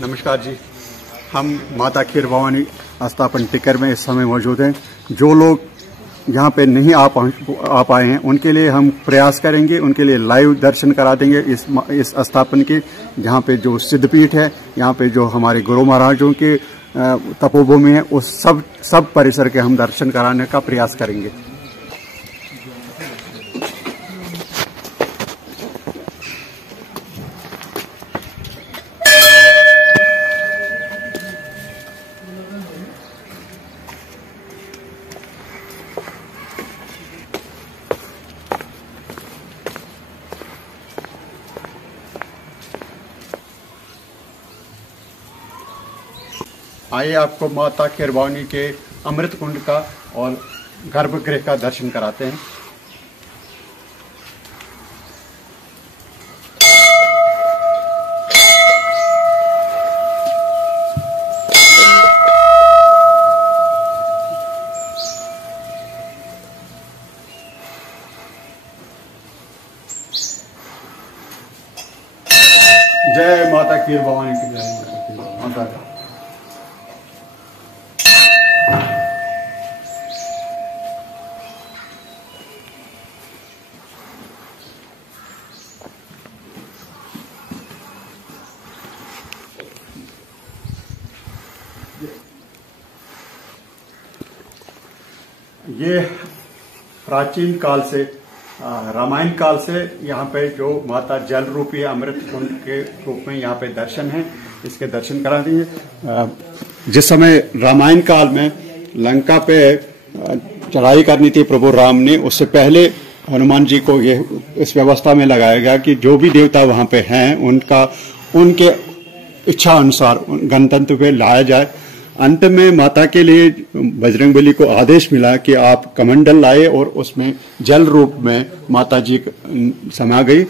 नमस्कार जी, हम माता खीर भवानी स्थापन टिकर में इस समय मौजूद हैं। जो लोग यहाँ पे नहीं आ पाए हैं उनके लिए हम प्रयास करेंगे, उनके लिए लाइव दर्शन करा देंगे इस स्थापन के। जहाँ पे जो सिद्धपीठ है, यहाँ पे जो हमारे गुरु महाराजों के तपोभूमि है, उस सब परिसर के हम दर्शन कराने का प्रयास करेंगे। आइए आपको माता खीर भवानी के अमृत कुंड का और गर्भगृह का दर्शन कराते हैं। जय माता खीर भवानी की जय माता का। ये प्राचीन काल से, रामायण काल से यहाँ पे जो माता जल रूपी अमृत कुंड के रूप में यहाँ पे दर्शन है, इसके दर्शन करा दिए। जिस समय रामायण काल में लंका पे चढ़ाई करनी थी प्रभु राम ने, उससे पहले हनुमान जी को ये इस व्यवस्था में लगाया गया कि जो भी देवता वहां पे हैं उनके इच्छा अनुसार गणतंत्र पे लाया जाए। अंत में माता के लिए बजरंगबली को आदेश मिला कि आप कमंडल लाए और उसमें जल रूप में माता जी समा गई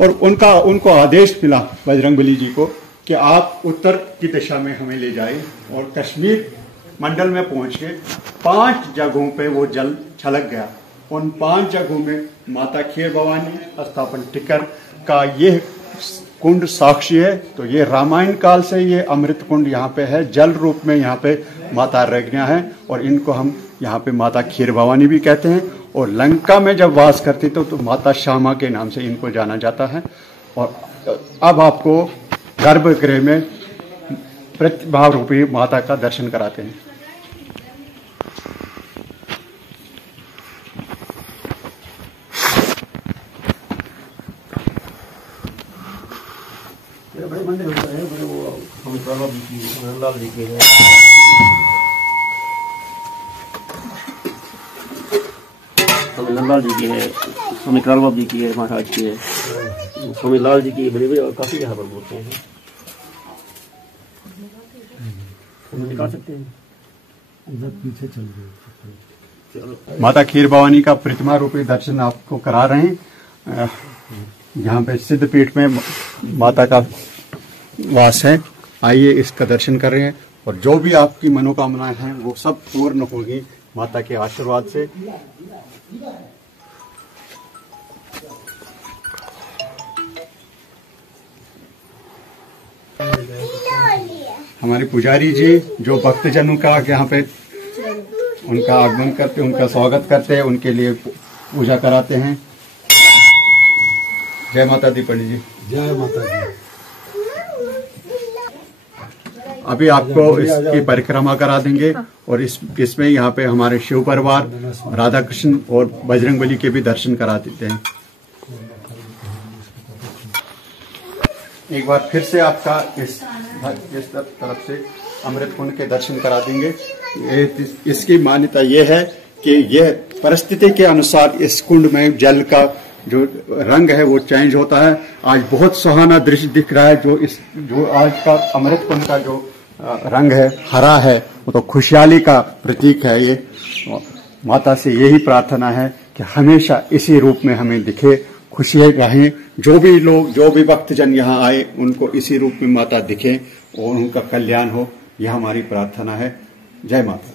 और उनको आदेश मिला बजरंगबली जी को कि आप उत्तर की दिशा में हमें ले जाए। और कश्मीर मंडल में पहुंच के 5 जगहों पे वो जल छलक गया। उन 5 जगहों में माता खीर भवानी स्थापन टिकर का ये कुंड साक्षी है। तो ये रामायण काल से ये अमृत कुंड यहाँ पे है, जल रूप में यहाँ पे माता रज्ञा है और इनको हम यहाँ पे माता खीर भवानी भी कहते हैं। और लंका में जब वास करती तो माता श्यामा के नाम से इनको जाना जाता है। और अब आपको गर्भगृह में प्रतिभा रूपी माता का दर्शन कराते हैं। बड़े मंदिर होता है, बड़े वो स्वामी जी की, नंदलाल जी के है। स्वामी नंदलाल जी की है, स्वामी कालबाब जी की है, महाराज की है, स्वामी लाल जी की, बड़े बड़े काफी यहाँ पर बोलते हैं। निकाल सकते हैं, इधर पीछे चल गए। चलो, माता खीर भवानी का प्रतिमा रूपी दर्शन आपको करा रहे हैं। यहाँ पे सिद्धपीठ में माता का वास है। आइए इसका दर्शन कर रहे हैं और जो भी आपकी मनोकामनाएं हैं वो सब पूर्ण होगी माता के आशीर्वाद से। हमारे पुजारी जी जो भक्तजनों का यहाँ पे उनका आगमन करते, उनका स्वागत करते हैं, उनके लिए पूजा कराते हैं। जय माता दी पंडित जी। जय माता दी। अभी आपको इसकी परिक्रमा करा देंगे और इसमें यहाँ पे हमारे शिव परिवार, राधा कृष्ण और बजरंगबली के भी दर्शन करा देते हैं। एक बार फिर से आपका इस तरफ से अमृत कुंड के दर्शन करा देंगे। इसकी मान्यता ये है कि यह परिस्थिति के अनुसार इस कुंड में जल का जो रंग है वो चेंज होता है। आज बहुत सुहाना दृश्य दिख रहा है। जो आज का अमृत कुंड का जो रंग है, हरा है, वो तो खुशहाली का प्रतीक है। ये माता से यही प्रार्थना है कि हमेशा इसी रूप में हमें दिखे, खुशी रहें। जो भी लोग, जो भी भक्तजन यहाँ आए, उनको इसी रूप में माता दिखे और उनका कल्याण हो, यह हमारी प्रार्थना है। जय माता।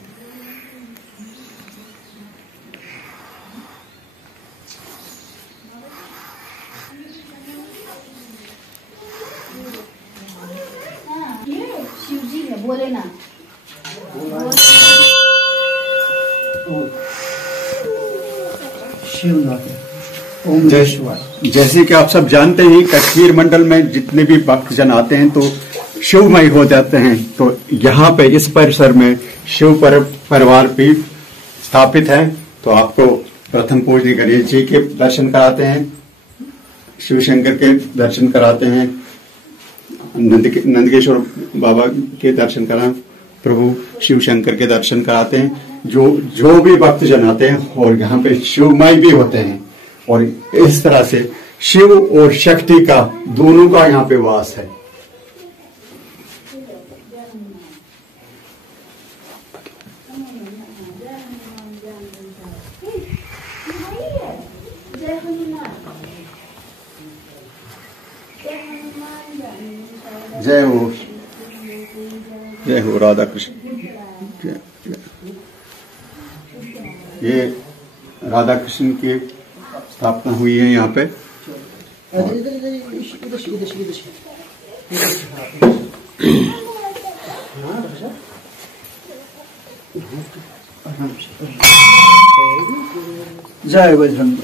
बोले ना। जैसे कि आप सब जानते हैं, कश्मीर मंडल में जितने भी भक्तजन आते हैं तो शिवमय हो जाते हैं। तो यहाँ पे इस परिसर में शिव परिवार भी स्थापित है। तो आपको प्रथम पूज्य गणेश जी के दर्शन कराते हैं, शिव शंकर के दर्शन कराते हैं, नंदकेश्वर बाबा के दर्शन करा, प्रभु शिव शंकर के दर्शन कराते हैं। जो भी भक्तजन आते हैं और यहाँ पे शिवमय भी होते हैं। और इस तरह से शिव और शक्ति का दोनों का यहाँ पे वास है। जय हो राधा कृष्ण। ये राधा कृष्ण की स्थापना हुई है यहाँ पे। जय बजरंग।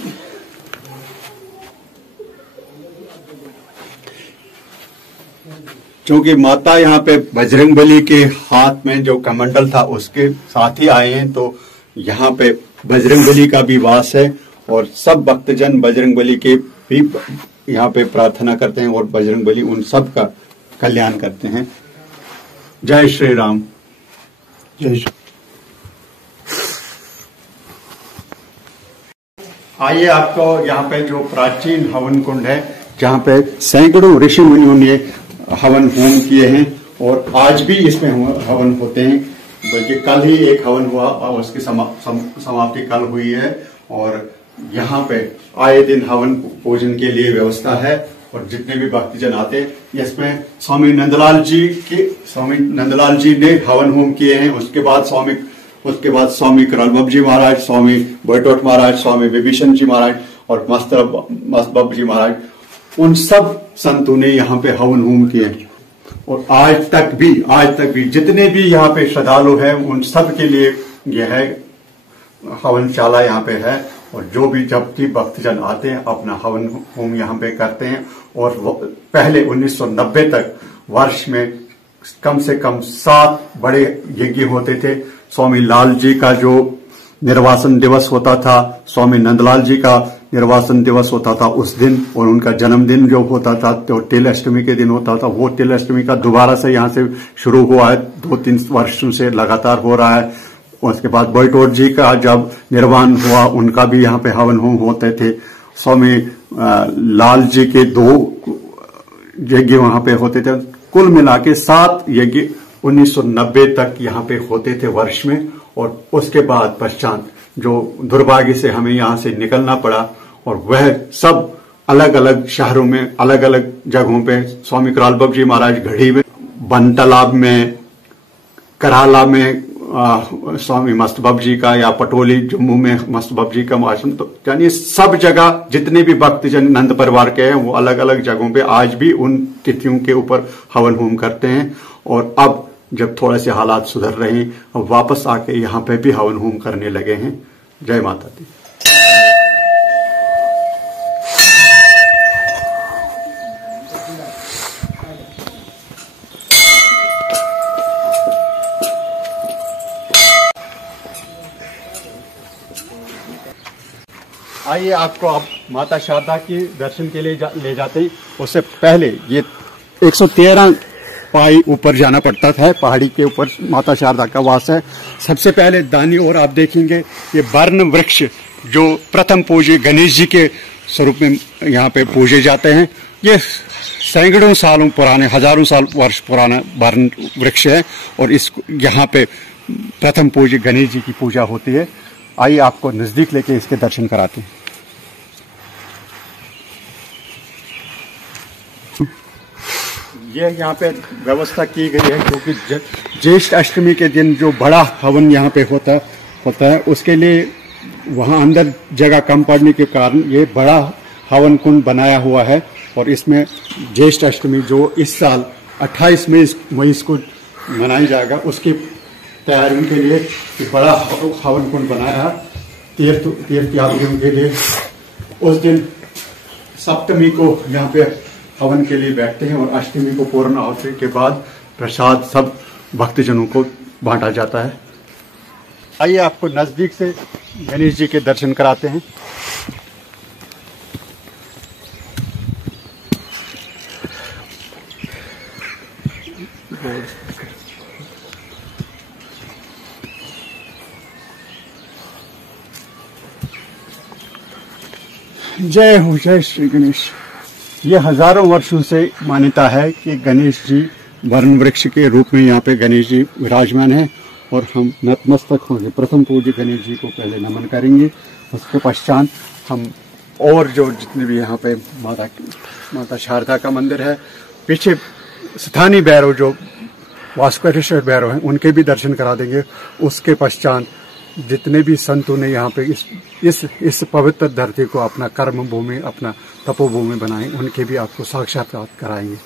क्योंकि माता यहाँ पे बजरंगबली के हाथ में जो कमंडल था उसके साथ ही आए हैं, तो यहाँ पे बजरंगबली का भी वास है। और सब भक्तजन बजरंगबली के भी यहाँ पे प्रार्थना करते हैं और बजरंगबली उन सब का कल्याण करते हैं। जय श्री राम। जय श्री। आइए आपको यहाँ पे जो प्राचीन हवन कुंड है, जहाँ पे सैकड़ों ऋषि मुनियों ने हवन होम किए हैं और आज भी इसमें हवन होते हैं। बल्कि कल ही एक हवन हुआ और उसकी समाप्ति कल हुई है। और यहाँ पे आए दिन हवन भोजन के लिए व्यवस्था है। और जितने भी भक्तजन आते हैं, इसमें स्वामी नंदलाल जी ने हवन होम किए हैं। उसके बाद स्वामी करलबाबू जी महाराज, स्वामी बैटोट महाराज, स्वामी विभीषण जी महाराज और मस्तबाबू जी महाराज, उन सब संतों ने यहाँ पे हवन होम किए। और आज तक भी जितने भी यहाँ पे श्रद्धालु हैं, उन सब के लिए यह है हवनशाला यहाँ पे है। और जो भी जब भी भक्तजन आते हैं अपना हवन होम यहाँ पे करते हैं। और पहले 1990 तक वर्ष में कम से कम 7 बड़े यज्ञ होते थे। स्वामी लाल जी का जो निर्वासन दिवस होता था, स्वामी नंदलाल जी का निर्वासन दिवस होता था उस दिन, और उनका जन्मदिन जो होता था तो तिल अष्टमी के दिन होता था। वो तिल अष्टमी का दोबारा से यहाँ से शुरू हुआ है, 2-3 वर्षों से लगातार हो रहा है। उसके बाद बैटोट जी का जब निर्वाण हुआ, उनका भी यहाँ पे हवन होम होते थे। स्वामी लाल जी के 2 यज्ञ वहां पे होते थे। कुल मिला के 7 यज्ञ 1990 तक यहाँ पे होते थे वर्ष में। और उसके बाद पश्चात जो दुर्भाग्य से हमें यहाँ से निकलना पड़ा, और वह सब अलग अलग शहरों में, अलग अलग जगहों पे, स्वामी करलबाबू जी महाराज घड़ी में, बन तालाब में, कराला में स्वामी मस्तबाबू जी का, या पटोली जम्मू में मस्तबाबू जी का आश्रम, तो यानी सब जगह जितने भी भक्तजन नंद परिवार के हैं वो अलग अलग जगहों पे आज भी उन तिथियों के ऊपर हवन होम करते हैं। और अब जब थोड़े से हालात सुधर रहे हैं, अब वापस आके यहाँ पे भी हवन होम करने लगे हैं। जय माता दी। आइए आपको अब माता शारदा की दर्शन के लिए ले जाते हैं। उससे पहले ये 113 पाई ऊपर जाना पड़ता है, पहाड़ी के ऊपर माता शारदा का वास है। सबसे पहले दानी और आप देखेंगे ये वर्ण वृक्ष जो प्रथम पूज्य गणेश जी के स्वरूप में यहाँ पे पूजे जाते हैं। ये सैकड़ों सालों पुराने, हजारों साल वर्ष पुराना वर्ण वृक्ष है और इस यहाँ पे प्रथम पूज्य गणेश जी की पूजा होती है। आइए आपको नजदीक लेके इसके दर्शन कराते हैं। ये यहाँ पे व्यवस्था की गई है क्योंकि ज्येष्ठ अष्टमी के दिन जो बड़ा हवन यहाँ पे होता है, उसके लिए वहाँ अंदर जगह कम पड़ने के कारण ये बड़ा हवन कुंड बनाया हुआ है। और इसमें ज्येष्ठ अष्टमी जो इस साल 28 मई को मनाई जाएगा, उसकी तैयारियों के लिए बड़ा हवन कुंड बनाया है तीर्थयात्रियों के लिए। उस दिन सप्तमी को यहाँ पे हवन के लिए बैठते हैं और अष्टमी को पूर्ण आहुति के बाद प्रसाद सब भक्तजनों को बांटा जाता है। आइए आपको नजदीक से गणेश जी के दर्शन कराते हैं। जय हो, जय श्री गणेश। ये हजारों वर्षों से मान्यता है कि गणेश जी वर्ण वृक्ष के रूप में यहाँ पे गणेश जी विराजमान हैं और हम नतमस्तक होंगे। प्रथम पूज्य गणेश जी को पहले नमन करेंगे, उसके पश्चात हम और जो जितने भी यहाँ पे माता शारदा का मंदिर है, पीछे स्थानीय भैरव जो भास्करेश्वर भैरव हैं उनके भी दर्शन करा देंगे। उसके पश्चात जितने भी संतों ने यहाँ पे इस पवित्र धरती को अपना कर्म भूमि, अपना तपोभूमि बनाई, उनके भी आपको साक्षात्कार कराएंगे।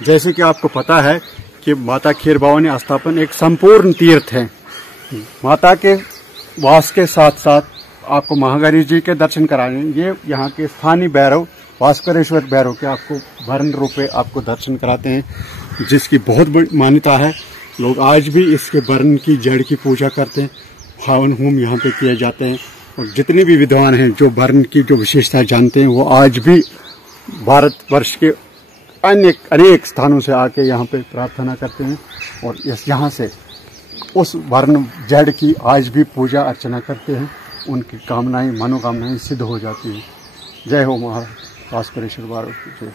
जैसे कि आपको पता है कि माता खीर भवानी स्थापन एक संपूर्ण तीर्थ है। माता के वास के साथ साथ आपको महागौरी जी के दर्शन कराएंगे। ये यहाँ के स्थानीय भैरव भास्करेश्वर भैरव के आपको वर्ण रूपे आपको दर्शन कराते हैं, जिसकी बहुत बड़ी मान्यता है। लोग आज भी इसके वर्ण की जड़ की पूजा करते हैं, हवन होम यहाँ पे किए जाते हैं और जितने भी विद्वान हैं जो वर्ण की जो विशेषता जानते हैं वो आज भी भारतवर्ष के अनेक स्थानों से आके यहाँ पे प्रार्थना करते हैं और यहाँ से उस वर्ण जड़ की आज भी पूजा अर्चना करते हैं। उनकी कामनाएं, मनोकामनाएं सिद्ध हो जाती हैं। जय हो महाराज भास्करेश्वर भैरव की जय।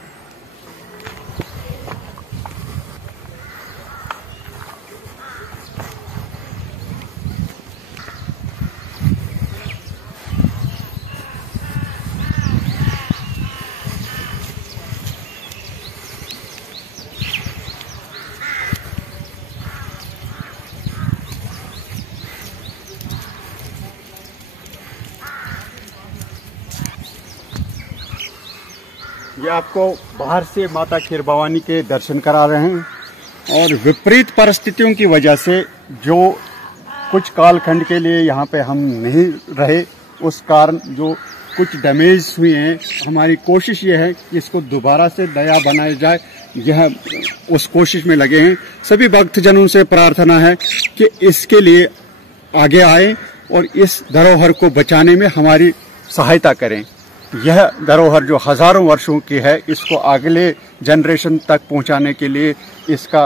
ये आपको बाहर से माता खीर भवानी के दर्शन करा रहे हैं और विपरीत परिस्थितियों की वजह से जो कुछ कालखंड के लिए यहाँ पे हम नहीं रहे, उस कारण जो कुछ डैमेज हुए हैं, हमारी कोशिश ये है कि इसको दोबारा से नया बनाया जाए। यह उस कोशिश में लगे हैं। सभी भक्तजनों से प्रार्थना है कि इसके लिए आगे आए और इस धरोहर को बचाने में हमारी सहायता करें। यह धरोहर जो हजारों वर्षों की है, इसको अगले जनरेशन तक पहुंचाने के लिए इसका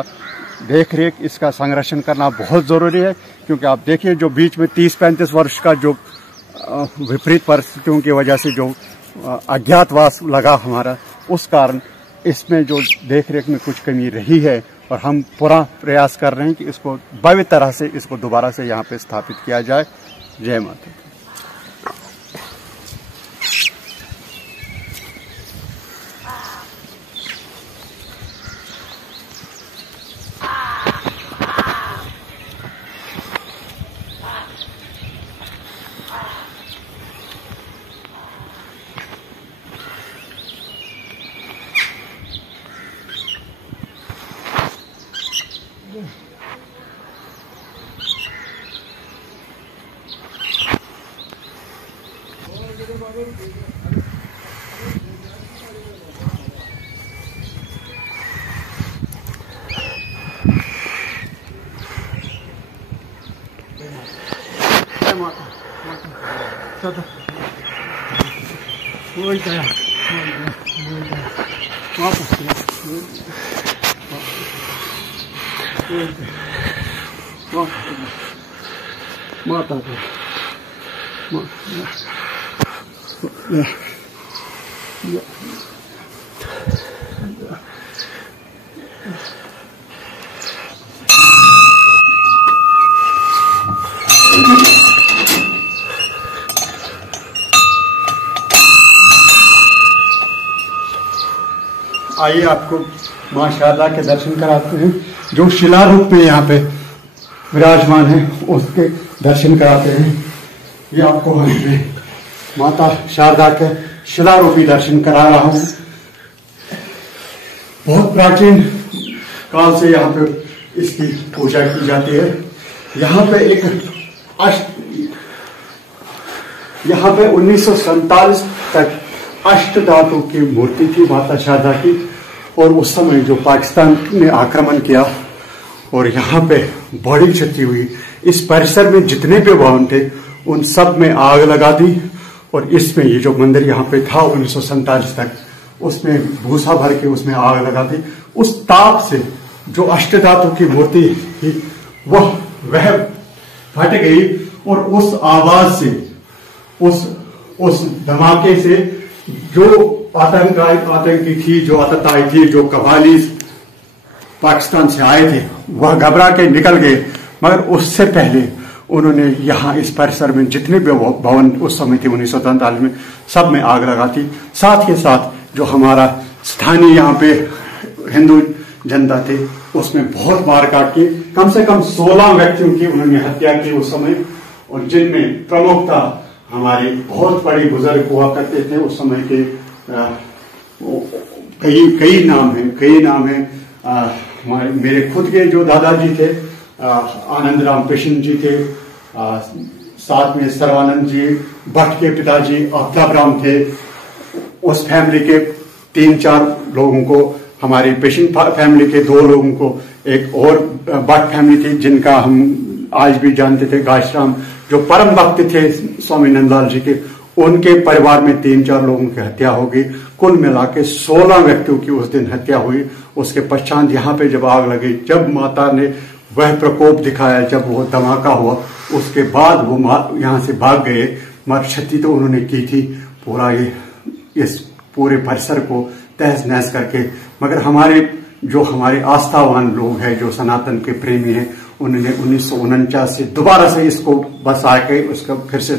देखरेख, इसका संरक्षण करना बहुत ज़रूरी है। क्योंकि आप देखिए जो बीच में 30-35 वर्ष का जो विपरीत परिस्थितियों की वजह से जो अज्ञातवास लगा हमारा, उस कारण इसमें जो देखरेख में कुछ कमी रही है और हम पूरा प्रयास कर रहे हैं कि इसको भव्य तरह से इसको दोबारा से यहाँ पे स्थापित किया जाए। जय माता। जय माता। आइए आपको माशाअल्लाह के दर्शन कराते हैं। जो शिला रूप में यहाँ पे विराजमान है उसके दर्शन कराते हैं। ये आपको माता शारदा के शिला रूपी दर्शन करा रहा हूँ। बहुत प्राचीन काल से यहाँ पे इसकी पूजा की जाती है। यहाँ पे एक यहाँ पे 1947 तक अष्ट धातु की मूर्ति थी माता शारदा की। और उस समय जो पाकिस्तान ने आक्रमण किया और यहाँ पे बड़ी क्षति हुई, इस परिसर में जितने भी भवन थे उन सब में आग लगा दी। और इसमें ये जो मंदिर यहाँ पे था 1947 तक, उसमें भूसा भर के उसमें आग लगा दी। उस ताप से जो अष्ट धातु की मूर्ति थी वह फट गई। और उस आवाज से, उस धमाके से जो आतंकी थी, जो आतताई थी, जो कबाली पाकिस्तान से आए थे, वह घबरा के निकल गए। मगर उससे पहले उन्होंने यहाँ इस परिसर में जितने भी भवन उस समय थे 1947 में, सब में आग लगा दी। साथ के साथ जो हमारा स्थानीय यहाँ पे हिंदू जनता थे उसमें बहुत मार काट की। कम से कम 16 व्यक्तियों की उन्होंने हत्या की उस समय। और जिनमें प्रमुखता हमारे बहुत बड़े बुजुर्ग हुआ करते थे उस समय के। कई नाम है। मेरे खुद के जो दादाजी थे आनंद राम पेशन जी थे, साथ में सर्वानंद जी भट्ट के पिताजी अफताब राम थे। उस फैमिली के 3-4 लोगों को, हमारी पेशन फैमिली के 2 लोगों को, एक और भट्ट फैमिली थी जिनका हम आज भी जानते थे, गायश्राम, जो परम भक्त थे स्वामी नंदलाल जी के, उनके परिवार में 3-4 लोगों की हत्या हो गई। कुल मिला के 16 व्यक्तियों की उस दिन हत्या हुई। उसके पश्चात यहाँ पे जब आग लगी, जब माता ने वह प्रकोप दिखाया, जब वो धमाका हुआ, उसके बाद वो यहाँ से भाग गए। मगर क्षति तो उन्होंने की थी पूरा इस पूरे परिसर को तहस नहस करके। मगर हमारे आस्थावान लोग हैं, जो सनातन के प्रेमी हैं, उन्होंने 1949 से दोबारा से इसको बसा के उसका फिर से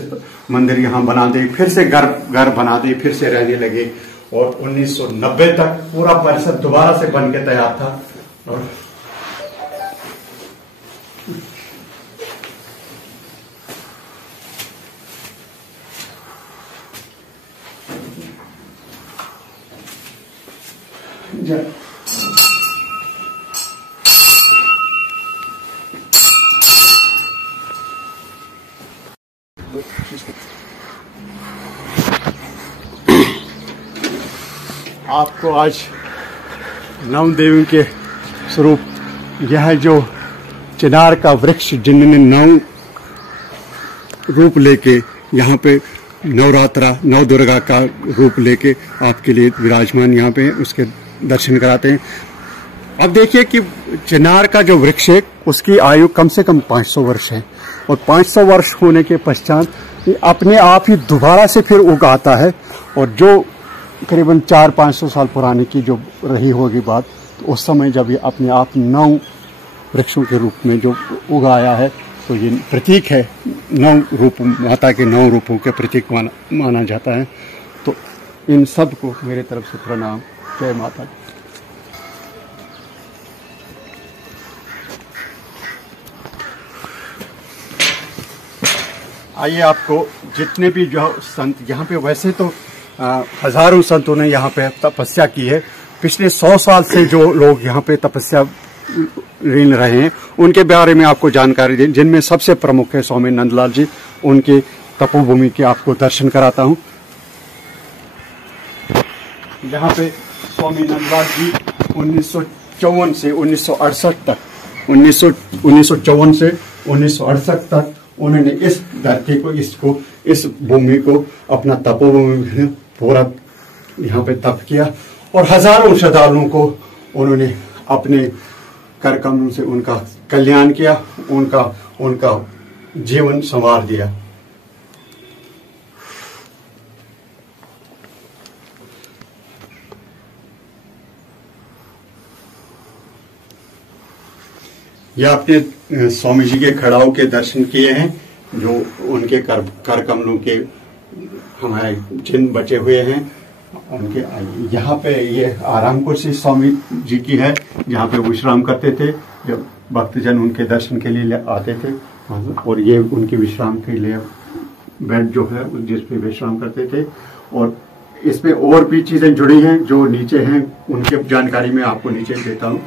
मंदिर यहाँ बना दे, फिर से घर बना दे, फिर से रहने लगे। और 1990 तक पूरा परिसर दोबारा से बन के तैयार था। और आपको आज नौ देवी के स्वरूप, यह जो चिनार का वृक्ष जिन्होंने 9 रूप लेके यहाँ पे नौ दुर्गा का रूप लेके आपके लिए विराजमान यहाँ पे उसके दर्शन कराते हैं। अब देखिए कि चिनार का जो वृक्ष है उसकी आयु कम से कम 500 वर्ष है। और 500 वर्ष होने के पश्चात अपने आप ही दोबारा से फिर उग आता है। और जो करीबन 400-500 साल पुराने की जो रही होगी बात, तो उस समय जब ये अपने आप 9 वृक्षों के रूप में जो उगाया है, तो ये प्रतीक है, 9 रूप, माता के 9 रूपों के प्रतीक माना जाता है। तो इन सब को मेरे तरफ से प्रणाम। जय माता दी। आइए आपको जितने भी जो संत यहाँ पे, वैसे तो हजारों संतों ने यहाँ पे तपस्या की है। पिछले 100 साल से जो लोग यहाँ पे तपस्या लीन रहे हैं उनके बारे में आपको जानकारी दें, जिनमें सबसे प्रमुख है स्वामी नंदलाल जी। उनके तपोभूमि के आपको दर्शन कराता हूँ। यहाँ पे स्वामी नंदलाल जी 1954 से 1968 तक, 1954 से 1968 तक उन्होंने इस धरती को, इस भूमि को अपना तपोभूमि पूरा यहाँ पे तप किया और हजारों श्रद्धालुओं को उन्होंने अपने कर कमलों से उनका कल्याण किया, उनका जीवन संवार दिया। ये आपने स्वामी जी के खड़ाऊ के दर्शन किए हैं, जो उनके कर कमलों के हमारे चिन्ह बचे हुए हैं। उनके यहाँ पे ये आराम कुर्सी स्वामी जी की है, जहाँ पे विश्राम करते थे जब भक्तजन उनके दर्शन के लिए आते थे। और ये उनके विश्राम के लिए बेड जो है जिस पे विश्राम करते थे। और इसमें और भी चीजें जुड़ी हैं जो नीचे हैं, उनकी जानकारी मैं आपको नीचे देता हूँ।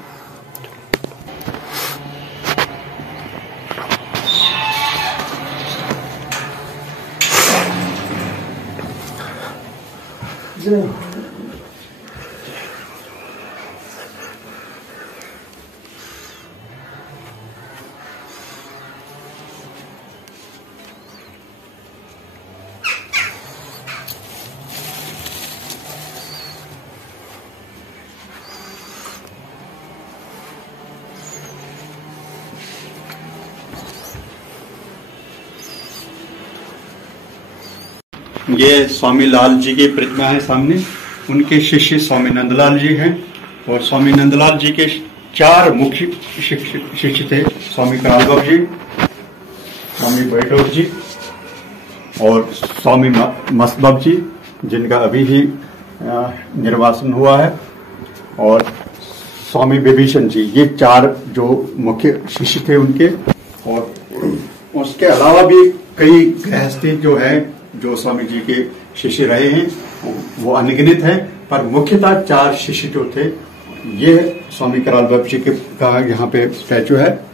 ये स्वामी लाल जी की प्रतिमा है सामने, उनके शिष्य स्वामी नंदलाल जी हैं। और स्वामी नंदलाल जी के 4 मुख्य शिष्य थे, स्वामी करालबाबू जी, स्वामी बैठोर जी और स्वामी मस्तबाब जी, जिनका अभी ही निर्वासन हुआ है, और स्वामी विभीषण जी। ये 4 जो मुख्य शिष्य थे उनके। और उसके अलावा भी कई गृहस्थी जो है जो स्वामी जी के शिष्य रहे हैं वो अनगिनत है, पर मुख्यतः 4 शिष्य जो थे। ये स्वामी करालबाबू जी का यहाँ पे स्टैचू है,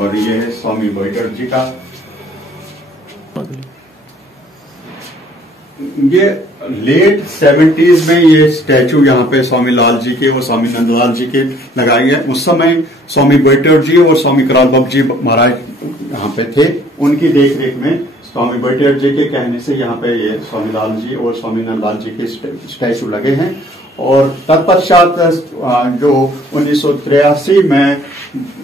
और ये है स्वामी बैठर जी का। ये लेट 70s में ये स्टैचू यहाँ पे स्वामी लाल जी के और स्वामी नंदलाल जी के लगाए गए। उस समय स्वामी बैठर जी और स्वामी करालबाबू जी महाराज यहाँ पे थे। उनकी देख रेख में स्वामी बैठर जी के कहने से यहाँ पे ये स्वामी लाल जी और स्वामी नंदलाल जी के स्टैचू लगे हैं। और तत्पश्चात जो 1983 में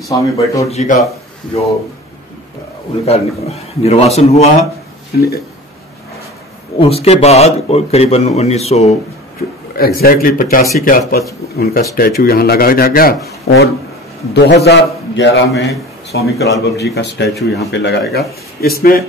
स्वामी बैठर जी का जो उनका निर्वासन हुआ, उसके बाद करीबन 1985 के आसपास उनका स्टैचू यहाँ लगाया गया। और 2011 में स्वामी करालबाबू जी का स्टैचू यहाँ पे लगाएगा। इसमें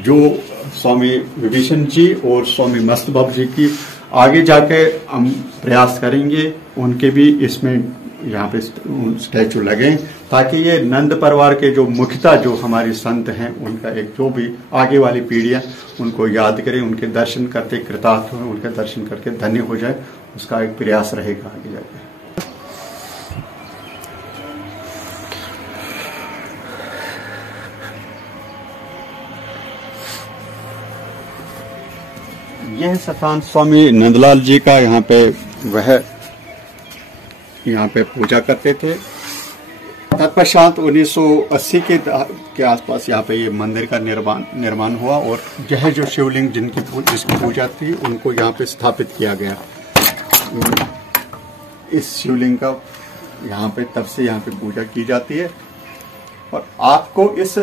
जो स्वामी विभीषण जी और स्वामी मस्तबाब जी की आगे जाके हम प्रयास करेंगे उनके भी इसमें यहाँ पे स्टैचू लगे, ताकि ये नंद परिवार के जो मुख्यतः जो हमारे संत हैं उनका एक जो भी आगे वाली पीढ़ियां उनको याद करें, उनके दर्शन करते कृतार्थ हो, उनके दर्शन करके धन्य हो जाए, उसका एक प्रयास रहेगा आगे जाके। यह स्थान स्वामी नंदलाल जी का, यहाँ पे वह यहाँ पे पूजा करते थे। तत्पश्चात 1980 के आसपास यहाँ पे ये मंदिर का निर्माण हुआ, और यह जो शिवलिंग जिसकी पूजा थी उनको यहाँ पे स्थापित किया गया। इस शिवलिंग का यहाँ पे तब से यहाँ पे पूजा की जाती है। और आपको इस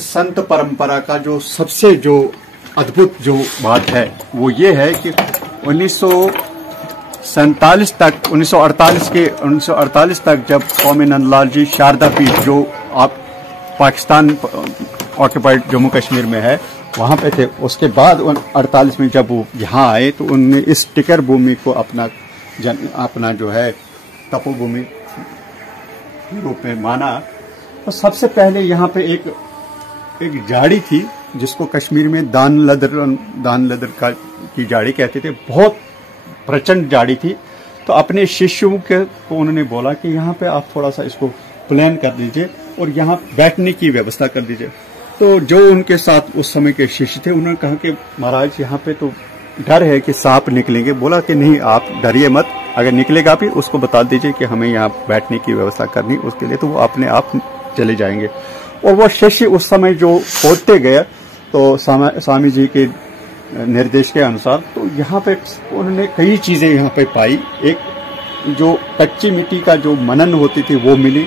संत परंपरा का जो सबसे जो अद्भुत जो बात है वो ये है कि 1947 तक 1948 तक जब स्वामी नंदलाल जी शारदा पीठ जो आप पाकिस्तान ऑक्युपाइड जम्मू कश्मीर में है वहां पे थे, उसके बाद 48 में जब वो यहाँ आए तो उन्होंने इस टिकर भूमि को अपना जो है तपोभूमि के रूप में माना। तो सबसे पहले यहाँ पे एक झाड़ी थी जिसको कश्मीर में दान लदर की झाड़ी कहते थे, बहुत प्रचंड झाड़ी थी। तो अपने शिष्यों को उन्होंने बोला कि यहाँ पे आप थोड़ा सा इसको प्लान कर दीजिए और यहाँ बैठने की व्यवस्था कर दीजिए। तो जो उनके साथ उस समय के शिष्य थे उन्होंने कहा कि महाराज यहाँ पे तो डर है कि सांप निकलेंगे। बोला कि नहीं, आप डरिए मत, अगर निकलेगा भी उसको बता दीजिए कि हमें यहाँ बैठने की व्यवस्था करनी उसके लिए, तो वो अपने आप चले जाएंगे। और वो शिष्य उस समय जो खोदते गए तो स्वामी जी के निर्देश के अनुसार। तो यहाँ पे उन्होंने कई चीजें यहाँ पे पाई। एक जो कच्ची मिट्टी का जो मनन होती थी वो मिली,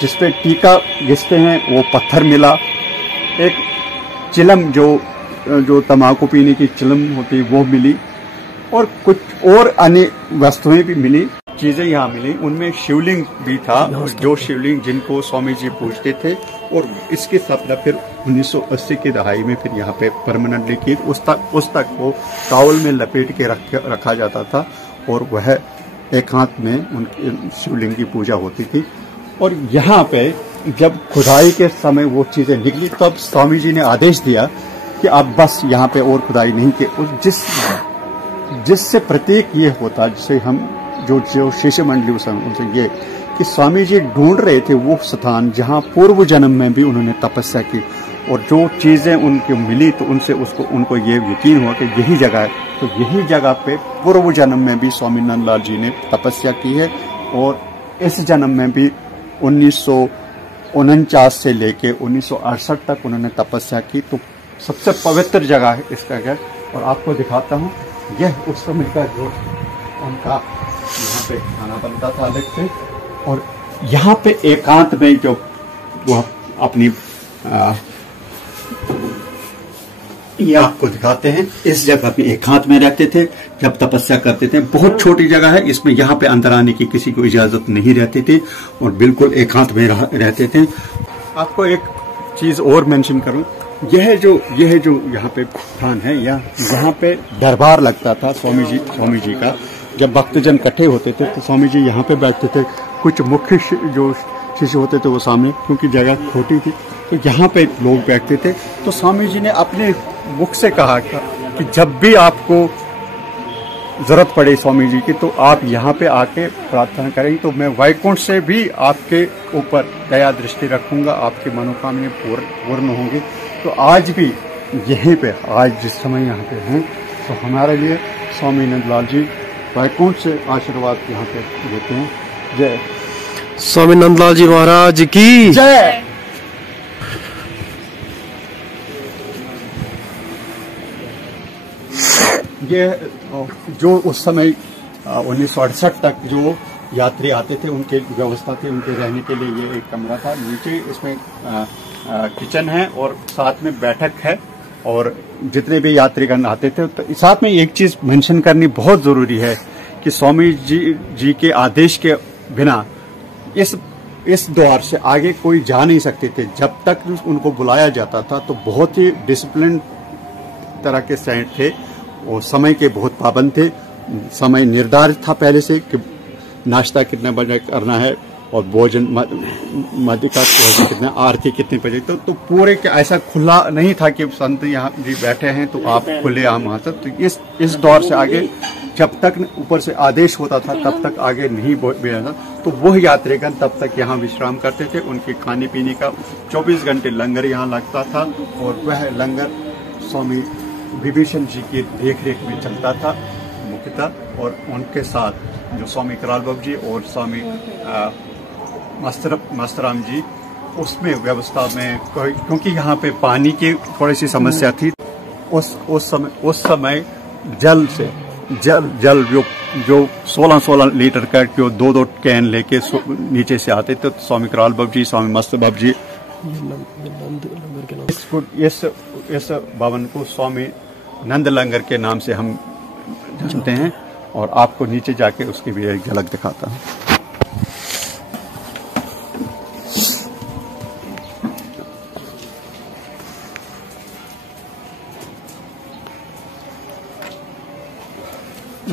जिसपे टीका घिसते हैं वो पत्थर मिला, एक चिलम जो तंबाकू पीने की चिलम होती वो मिली, और कुछ और अन्य वस्तुएं भी मिली, चीजें यहाँ मिली। उनमें शिवलिंग भी था, जो शिवलिंग जिनको स्वामी जी पूजते थे। और इसकी स्थापना फिर 1980 की दहाई में फिर यहाँ पे परमानेंटली की। उस तक वो टॉवल में लपेट के रखा जाता था, और वह एक हाथ में उनकी शिवलिंग की पूजा होती थी। और यहाँ पे जब खुदाई के समय वो चीजें निकली, तब स्वामी जी ने आदेश दिया कि अब बस यहाँ पे और खुदाई नहीं की। जिससे प्रतीक ये होता, जिसे हम जो शिष्य मंडली उनसे ये कि स्वामी जी ढूंढ रहे थे वो स्थान जहाँ पूर्व जन्म में भी उन्होंने तपस्या की, और जो चीजें उनको मिली तो उनको ये यकीन हुआ कि यही जगह है। तो यही जगह पे पूर्व जन्म में भी स्वामी नंदलाल जी ने तपस्या की है, और इस जन्म में भी 1949 से लेके 1968 तक उन्होंने तपस्या की। तो सबसे पवित्र जगह है इसका घर, और आपको दिखाता हूँ। यह उस समय का जो उनका यहाँ पे खाना बनता था अलग से, और यहाँ पे एकांत में जो वो अपनी ये आपको दिखाते हैं। इस जगह पे एकांत में रहते थे जब तपस्या करते थे। बहुत छोटी जगह है, इसमें यहाँ पे अंदर आने की किसी को इजाजत नहीं रहती थी, और बिल्कुल एकांत में रहते थे। आपको एक चीज और मेंशन करूं, यह जो यहाँ पे स्थान है, यहाँ पे दरबार लगता था स्वामी जी का। जब भक्तजन इकट्ठे होते थे तो स्वामी जी यहाँ पे बैठते थे। कुछ मुख्य जो शिष्य होते थे वो सामने, क्योंकि जगह छोटी थी तो यहाँ पे लोग बैठते थे। तो स्वामी जी ने अपने मुख से कहा कि जब भी आपको जरूरत पड़े स्वामी जी की, तो आप यहाँ पे आके प्रार्थना करें, तो मैं वैकुंठ से भी आपके ऊपर दया दृष्टि रखूंगा, आपकी मनोकामनाएं पूर्ण होंगी। तो आज भी यहीं पे, आज जिस समय यहाँ पे हैं, तो हमारे लिए स्वामी नंदलाल जी वैकुंठ से आशीर्वाद यहाँ पे देते हैं। जय स्वामी नंदलाल जी महाराज की जय। ये जो उस समय 1968 तक जो यात्री आते थे उनके व्यवस्था थी, उनके रहने के लिए ये एक कमरा था। नीचे इसमें किचन है और साथ में बैठक है, और जितने भी यात्रीगण आते थे। तो साथ में एक चीज मेंशन करनी बहुत जरूरी है कि स्वामी जी के आदेश के बिना इस द्वार से आगे कोई जा नहीं सकते थे। जब तक उनको बुलाया जाता था तो बहुत ही डिसिप्लिन तरह के सेंट थे, और समय के बहुत पाबंद थे। समय निर्धारित था पहले से कि नाश्ता कितने बजे करना है, और भोजन मध्य का भोजन कितना, आरती कितने बजे। तो पूरे के ऐसा खुला नहीं था कि संत यहाँ जी बैठे हैं तो आप खुले आम आ सकते। तो इस दौर से आगे जब तक ऊपर से आदेश होता था तब तक आगे नहीं भेजा। तो वह यात्रीगण तब तक यहाँ विश्राम करते थे। उनके खाने पीने का 24 घंटे लंगर यहाँ लगता था, और वह लंगर स्वामी विभीषण जी की देखरेख में चलता था मुख्यतः। और उनके साथ जो स्वामी कराल बाबू जी और स्वामी मास्तराम जी, उसमें व्यवस्था में, क्योंकि यहाँ पे पानी की थोड़ी सी समस्या थी। उस समय जल जो 16 लीटर का जो 2 कैन लेके नीचे से आते थे। तो स्वामी कराल बाबू जी, स्वामी मस्त बाबू जी इस भवन को स्वामी नंद लंगर के नाम से हम जानते हैं। और आपको नीचे जाके उसकी भी एक झलक दिखाता हूँ।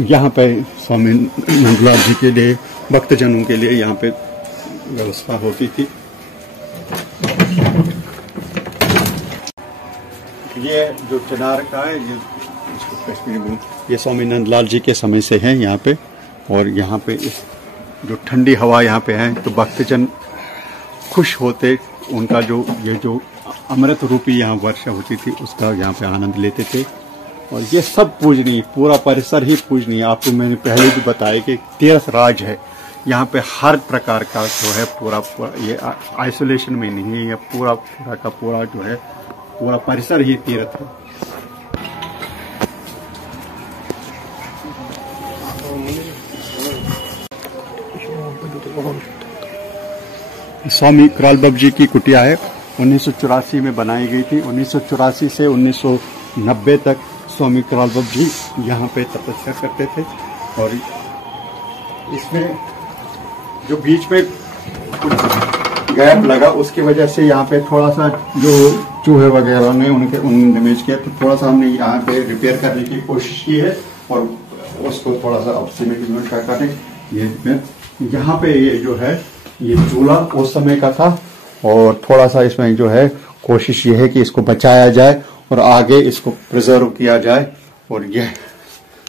यहाँ पे स्वामी नंदलाल जी के लिए, भक्तजनों के लिए यहाँ पे व्यवस्था होती थी। ये जो चिनार का है, ये स्वामी नंदलाल जी के समय से है यहाँ पे। और यहाँ पे इस जो ठंडी हवा यहाँ पे है, तो भक्तजन खुश होते, उनका जो अमृत रूपी यहाँ वर्षा होती थी उसका यहाँ पे आनंद लेते थे। और ये सब पूजनीय, पूरा परिसर ही पूजनीय। आपको मैंने पहले भी बताया कि तीर्थ राज है यहाँ पे, हर प्रकार का जो है पूरा ये आइसोलेशन में नहीं है, ये पूरा का पूरा जो है पूरा परिसर ही तीर्थ है। स्वामी कराल बाबू जी की कुटिया है। 1984 में बनाई गई थी। 1984 से 1990 तक स्वामी कराल बाबू जी यहाँ पे तपस्या करते थे। और इसमें जो बीच में कुछ गैप लगा उसकी वजह से यहाँ पे थोड़ा सा जो चूहे वगैरह ने उन डैमेज किया, तो थोड़ा सा हमने यहाँ पे रिपेयर करने की कोशिश की है और उसको थोड़ा सा अब सीमेंट का करें। ये यहाँ पे ये जो है ये चूल्हा उस समय का था और थोड़ा सा इसमें जो है कोशिश ये है कि इसको बचाया जाए और आगे इसको प्रिजर्व किया जाए। और यह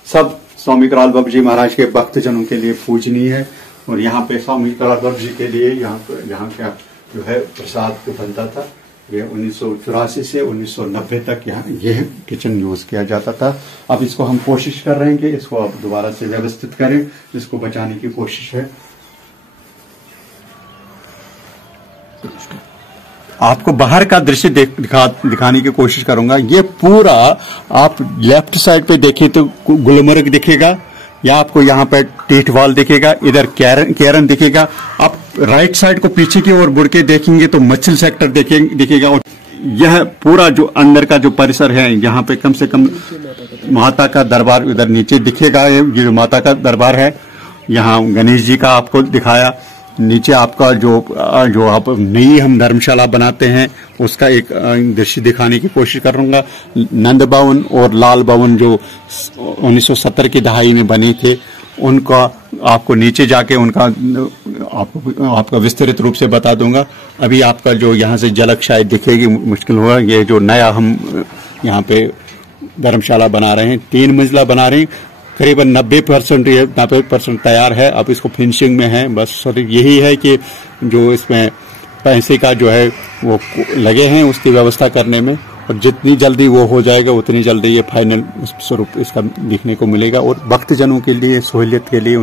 सब स्वामी कराल बाबू जी महाराज के भक्तजनों के लिए पूजनीय है। और यहाँ पे स्वामी कराल बाबू जी के लिए यहाँ का जो है प्रसाद जो बनता था, ये 1984 से 1990 तक यहाँ यह किचन यूज किया जाता था। अब इसको हम कोशिश कर रहे हैं कि इसको अब दोबारा से व्यवस्थित करें, इसको बचाने की कोशिश है। आपको बाहर का दृश्य दिखाने की कोशिश करूंगा। ये पूरा आप लेफ्ट साइड पे देखें तो गुलमर्ग दिखेगा, या आपको यहाँ पे टीटवाल दिखेगा, इधर केरन दिखेगा। आप राइट साइड को पीछे की ओर मुड़ के देखेंगे तो मच्छल सेक्टर दिखेगा। और यह पूरा जो अंदर का जो परिसर है, यहाँ पे कम से कम माता का दरबार इधर नीचे दिखेगा। ये जो माता का दरबार है, यहाँ गणेश जी का आपको दिखाया। नीचे आपका जो आप नई हम धर्मशाला बनाते हैं उसका एक दृश्य दिखाने की कोशिश करूंगा। नंद भवन और लाल भवन जो 1970 की दहाई में बने थे, उनका आपको नीचे जाके उनका आपका विस्तृत रूप से बता दूंगा। अभी आपका जो यहाँ से झलक शायद दिखेगी, मुश्किल होगा। ये जो नया हम यहाँ पे धर्मशाला बना रहे हैं, 3 मंजिला बना रहे हैं, करीबन 90% तैयार है। अब इसको फिनिशिंग में है। बस यही है कि जो इसमें पैसे का जो है वो लगे हैं उसकी व्यवस्था करने में, और जितनी जल्दी वो हो जाएगा उतनी जल्दी ये फाइनल स्वरूप इसका दिखने को मिलेगा और भक्तजनों के लिए सहूलियत के लिए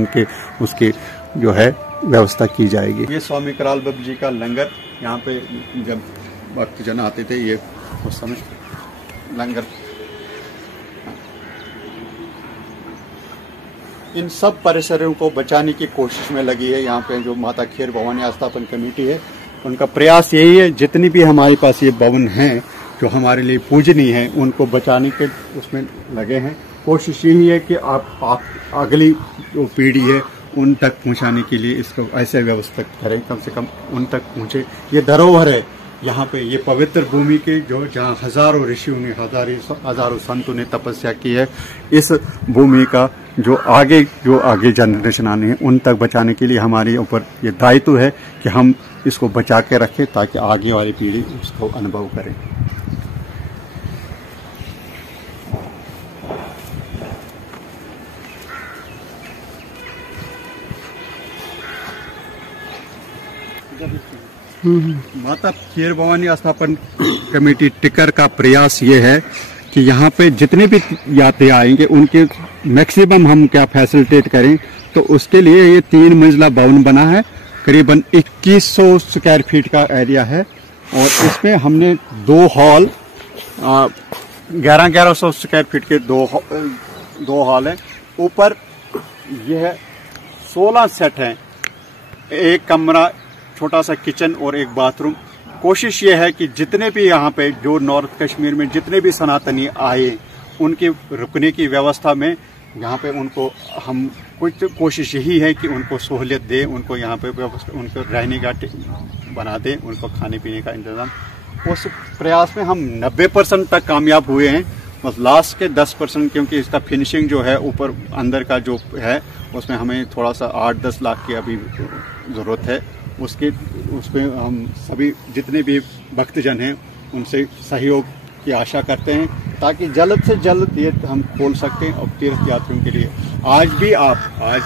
उसकी जो है व्यवस्था की जाएगी। ये स्वामी कराल बाबू जी का लंगर, यहाँ पे जब भक्तजन आते थे ये उस समय लंगर, इन सब परिसरों को बचाने की कोशिश में लगी है। यहाँ पे जो माता खेर भवानी आस्थापन कमेटी है, उनका प्रयास यही है, जितनी भी हमारे पास ये भवन हैं जो हमारे लिए पूजनीय है, उनको बचाने के उसमें लगे हैं। कोशिश यही है कि आप अगली जो पीढ़ी है उन तक पहुंचाने के लिए इसको ऐसे व्यवस्था करें, कम से कम उन तक पहुंचे। ये धरोहर है यहाँ पे, ये पवित्र भूमि के जो जहाँ हजारों ऋषियों ने हजारों संतों ने तपस्या की है, इस भूमि का जो आगे जनरेशन आने हैं उन तक बचाने के लिए हमारे ऊपर ये दायित्व है कि हम इसको बचा के रखें ताकि आगे वाली पीढ़ी उसको अनुभव करे। माता खेर भवानी आस्थापन कमेटी टिकर का प्रयास ये है कि यहाँ पे जितने भी यात्री आएंगे उनके मैक्सिमम हम क्या फैसिलिटेट करें, तो उसके लिए ये 3 मंजिला भवन बना है। करीबन 2100 स्क्वायर फीट का एरिया है और इसमें हमने 2 हॉल 1100 स्क्वायर फीट के 2 हॉल हैं। ऊपर यह 16 सेट हैं, एक कमरा, छोटा सा किचन और एक बाथरूम। कोशिश ये है कि जितने भी यहाँ पे जो नॉर्थ कश्मीर में जितने भी सनातनी आए उनके रुकने की व्यवस्था में यहाँ पे उनको हम कुछ कोशिश यही है कि उनको सहूलियत दें, उनको यहाँ पे व्यवस्था, उनको रहने का बना दें, उनको खाने पीने का इंतजाम। उस प्रयास में हम 90% तक कामयाब हुए हैं। बस लास्ट के 10%, क्योंकि इसका फिनिशिंग जो है ऊपर अंदर का जो है उसमें हमें थोड़ा सा 8-10 लाख की अभी ज़रूरत है। उसमें हम सभी जितने भी भक्तजन हैं उनसे सहयोग की आशा करते हैं ताकि जल्द से जल्द ये हम खोल सकते और तीर्थ यात्रियों के लिए। आज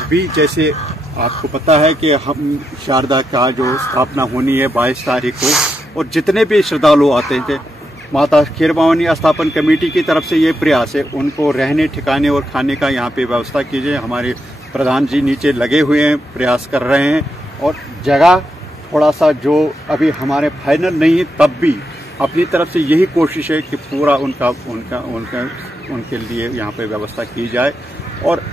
भी जैसे आपको पता है कि हम शारदा का जो स्थापना होनी है 22 तारीख को, और जितने भी श्रद्धालु आते थे, माता खेर भवानी आस्थापन कमेटी की तरफ से ये प्रयास है उनको रहने ठिकाने और खाने का यहाँ पे व्यवस्था कीजिए। हमारे प्रधान जी नीचे लगे हुए हैं, प्रयास कर रहे हैं, और जगह थोड़ा सा जो अभी हमारे फाइनल नहीं है तब भी अपनी तरफ से यही कोशिश है कि पूरा उनके लिए यहाँ पे व्यवस्था की जाए। और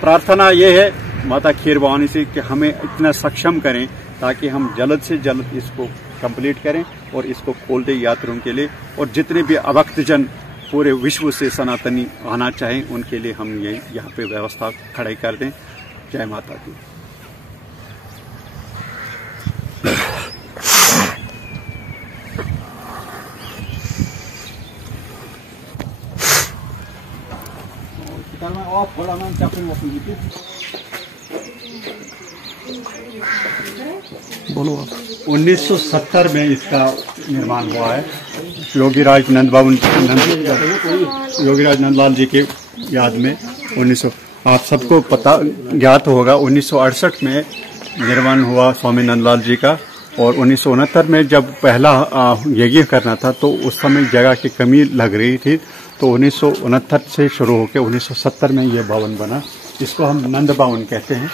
प्रार्थना ये है माता खेर भवानी से कि हमें इतना सक्षम करें ताकि हम जल्द से जल्द इसको कंप्लीट करें और इसको खोल दें यात्रियों के लिए। और जितने भी भक्तजन पूरे विश्व से सनातनी आना चाहें उनके लिए हम यहाँ पे व्यवस्था खड़ी कर दें। जय माता दी। बोलो आप। 1970 में इसका निर्माण हुआ है। योगीराज नंदलाल जी के याद में आप सबको पता ज्ञात होगा 1968 में निर्माण हुआ स्वामी नंदलाल जी का। और 1969 में जब पहला यज्ञ करना था तो उस समय जगह की कमी लग रही थी, तो 1969 से शुरू होकर 1970 में ये भवन बना। इसको हम नंद भवन कहते हैं।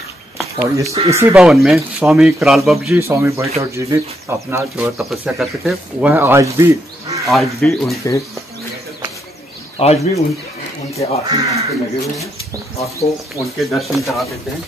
और इसी भवन में स्वामी कराल बाबू जी, स्वामी बैठौर जी ने अपना जो तपस्या करते थे, वह आज भी उनके आसन लगे हुए हैं। आपको उनके दर्शन करा देते हैं।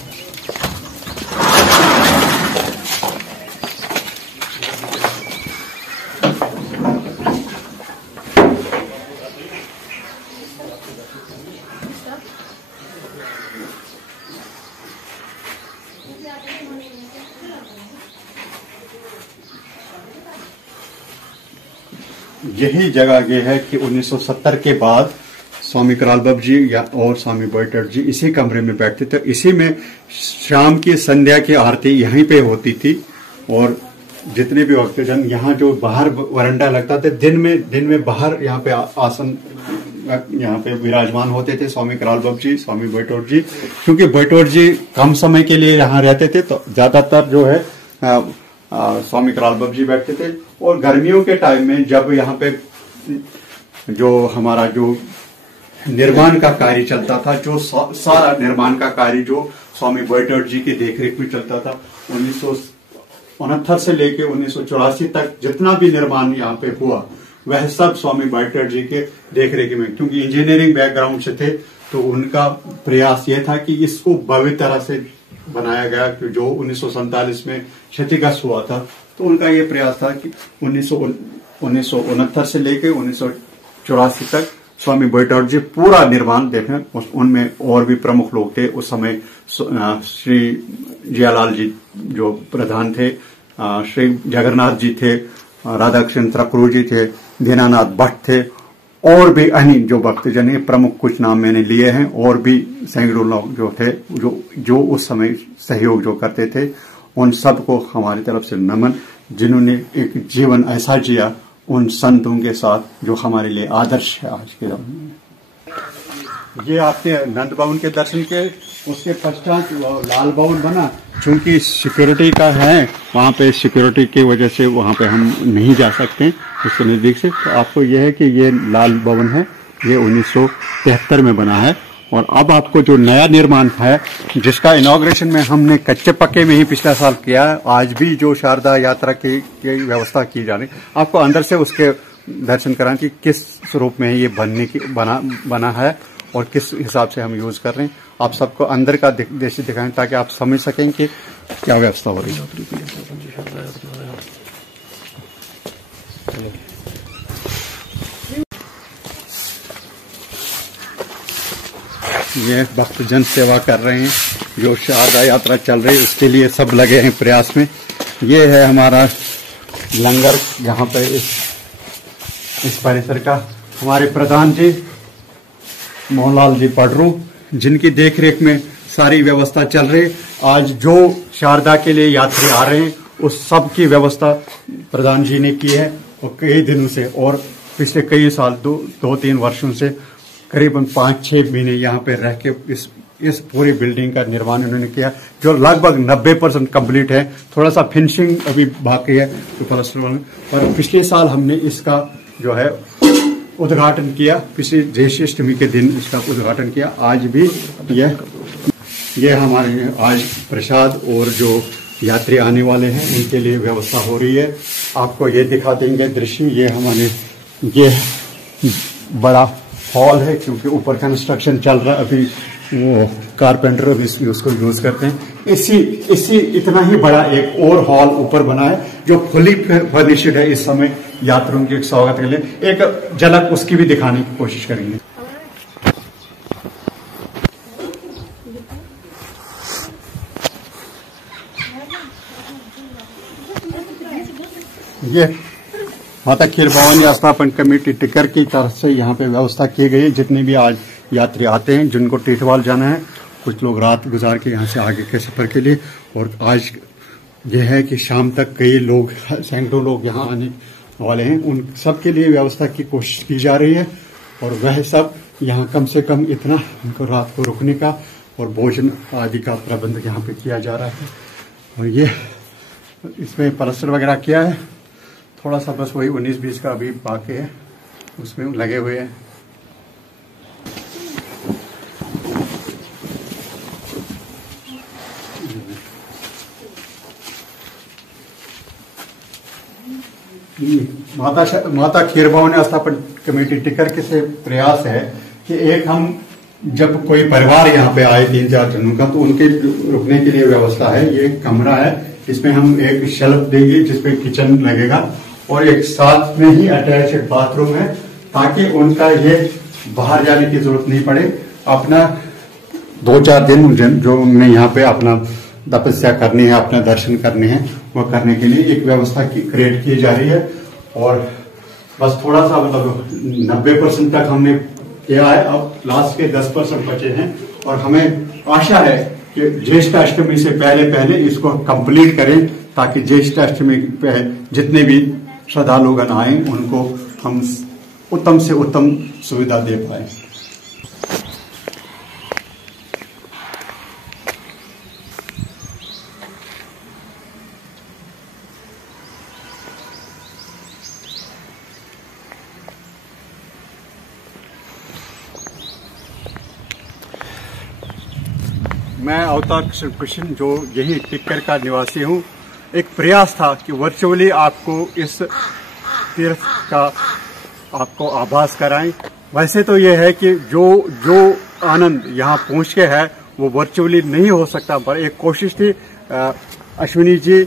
यही जगह ये है कि 1970 के बाद स्वामी कराल बाबू जी और स्वामी बैठौर जी इसी कमरे में बैठते थे। इसी में शाम की संध्या की आरती यहीं पे होती थी। और जितने भी भक्तजन यहाँ जो बाहर वरंडा लगता था, दिन में बाहर यहाँ पे आसन यहाँ पे विराजमान होते थे स्वामी कराल बाबू जी, स्वामी बैठौर जी। क्योंकि बैठौर जी कम समय के लिए यहाँ रहते थे तो ज्यादातर जो है स्वामी कराल बाबू जी बैठते थे। और गर्मियों के टाइम में जब यहाँ पे जो हमारा जो निर्माण का कार्य चलता था, जो सारा निर्माण का कार्य जो स्वामी बैठौर जी की देखरेख में चलता था, 1969 से लेके 1984 तक जितना भी निर्माण यहाँ पे हुआ वह सब स्वामी बैठौर जी के देखरेख में। क्योंकि इंजीनियरिंग बैकग्राउंड से थे तो उनका प्रयास यह था कि इसको भव्य तरह से बनाया गया। कि जो 1947 में क्षतिग्रस्त हुआ था तो उनका ये प्रयास था कि 1969 से लेकर 1984 तक स्वामी बैठौर जी पूरा निर्माण देखें। उनमें और भी प्रमुख लोग थे उस समय। श्री जियालाल जी जो प्रधान थे, श्री जगन्नाथ जी थे, राधाकृष्ण ठाकुर जी थे, दीनानाथ भट्ट थे, और भी अन्य जो भक्तजन है, प्रमुख कुछ नाम मैंने लिए हैं। और भी सैकड़ों लोग जो थे जो उस समय सहयोग जो करते थे, उन सबको हमारी तरफ से नमन, जिन्होंने एक जीवन ऐसा जिया उन संतों के साथ जो हमारे लिए आदर्श है आज के दौर में। ये आपने नंद भवन के दर्शन के, उसके पश्चात लाल भवन बना। चूंकि सिक्योरिटी का है, वहाँ पे सिक्योरिटी की वजह से वहाँ पे हम नहीं जा सकते उसके नजदीक से। तो आपको यह है कि ये लाल भवन है, ये 1973 में बना है। और अब आपको जो नया निर्माण है, जिसका इनॉग्रेशन में हमने कच्चे पक्के में ही पिछला साल किया, आज भी जो शारदा यात्रा की व्यवस्था की जा रही, आपको अंदर से उसके दर्शन कराएं कि किस स्वरूप में ये बना है और किस हिसाब से हम यूज कर रहे हैं। आप सबको अंदर का दृश्य दिखाएं ताकि आप समझ सकें कि क्या व्यवस्था हो रही है। ये भक्तजन सेवा कर रहे हैं, जो शारदा यात्रा चल रही है उसके लिए सब लगे हैं प्रयास में। ये है हमारा लंगर, यहाँ पे इस परिसर का हमारे प्रधान जी मोहनलाल जी पडरू, जिनकी देखरेख में सारी व्यवस्था चल रही है। आज जो शारदा के लिए यात्री आ रहे हैं उस सब की व्यवस्था प्रधान जी ने की है। और कई दिनों से और पिछले कई साल 2-3 वर्षों से करीबन 5-6 महीने यहाँ पे रह के इस पूरी बिल्डिंग का निर्माण उन्होंने किया, जो लगभग 90% कंप्लीट है। थोड़ा सा फिनिशिंग अभी बाकी है तो प्लास्टर में। और पिछले साल हमने इसका जो है उद्घाटन किया, पिछले ज्येष्ठाष्टमी के दिन इसका उद्घाटन किया। आज भी ये हमारे आज प्रसाद और जो यात्री आने वाले हैं उनके लिए व्यवस्था हो रही है। आपको ये दिखा देंगे दृश्य। ये हमारे ये बड़ा हॉल है, क्योंकि ऊपर कंस्ट्रक्शन चल रहा है, अभी वो कारपेंटर उसको यूज करते हैं। इसी इतना ही बड़ा एक और हॉल ऊपर बना है जो फुली फर्निश्ड है इस समय यात्रियों के स्वागत के लिए। एक झलक उसकी भी दिखाने की कोशिश करेंगे। ये माता खीर भवानी स्थापन कमेटी टिकर की तरफ से यहाँ पे व्यवस्था की गई है। जितने भी आज यात्री आते हैं जिनको टीटवाल जाना है, कुछ लोग रात गुजार के यहाँ से आगे के सफर के लिए, और आज ये है कि शाम तक कई लोग, सैकड़ों लोग यहाँ आने वाले हैं, उन सब के लिए व्यवस्था की कोशिश की जा रही है। और वह सब यहाँ कम से कम इतना उनको रात को रुकने का और भोजन आदि का प्रबंध यहाँ पे किया जा रहा है। और ये इसमें प्लास्टर वगैरह किया है, थोड़ा सा बस वही 19-20 का अभी बाकी है, उसमें लगे हुए हैं। माता खीर भवानी स्थापन कमेटी टिकर के से प्रयास है कि एक हम जब कोई परिवार यहाँ पे आए 3-4 जनों का, तो उनके रुकने के लिए व्यवस्था है। ये कमरा है, इसमें हम एक शेल्फ देंगे जिसपे किचन लगेगा और एक साथ में ही अटैच्ड बाथरूम है, ताकि उनका ये बाहर जाने की जरूरत नहीं पड़े। अपना 2-4 दिन जो उन्हें यहाँ पे अपना तपस्या करनी है, अपना दर्शन करने हैं, वह करने के लिए एक व्यवस्था क्रिएट की जा रही है। और बस थोड़ा सा मतलब 90% तक हमने किया है, अब लास्ट के 10% बचे हैं। और हमें आशा है कि ज्येष्ठ अष्टमी से पहले इसको कंप्लीट करें, ताकि ज्येष्ठ अष्टमी पे जितने भी श्रद्धालुगण आए उनको हम उत्तम से उत्तम सुविधा दे पाए। मैं अवतार कृष्ण जो यही टिक्कर का निवासी हूँ। एक प्रयास था कि वर्चुअली आपको इस तीर्थ का आपको आभास कराएं। वैसे तो ये है कि जो आनंद यहाँ पहुँच के है वो वर्चुअली नहीं हो सकता, पर एक कोशिश थी। अश्विनी जी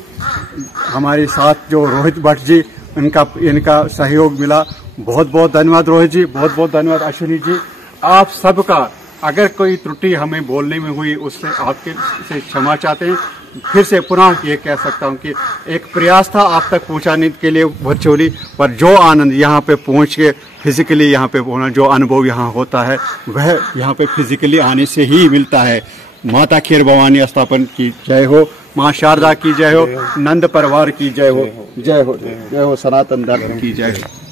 हमारे साथ, जो रोहित भट्ट जी, इनका सहयोग मिला। बहुत बहुत धन्यवाद रोहित जी, बहुत बहुत धन्यवाद अश्विनी जी। आप सबका अगर कोई त्रुटि हमें बोलने में हुई उससे आपके से क्षमा चाहते हैं। फिर से पुनः ये कह सकता हूँ कि एक प्रयास था आप तक पहुँचाने के लिए वर्चुअली, पर जो आनंद यहाँ पे पहुँच के फिजिकली यहाँ पे पहुँचना, जो अनुभव यहाँ होता है वह यहाँ पे फिजिकली आने से ही मिलता है। माता खीर भवानी स्थापन की जय हो, माँ शारदा की जय हो, नंद परिवार की जय हो, जय हो, जय हो, सनातन धर्म की जय हो।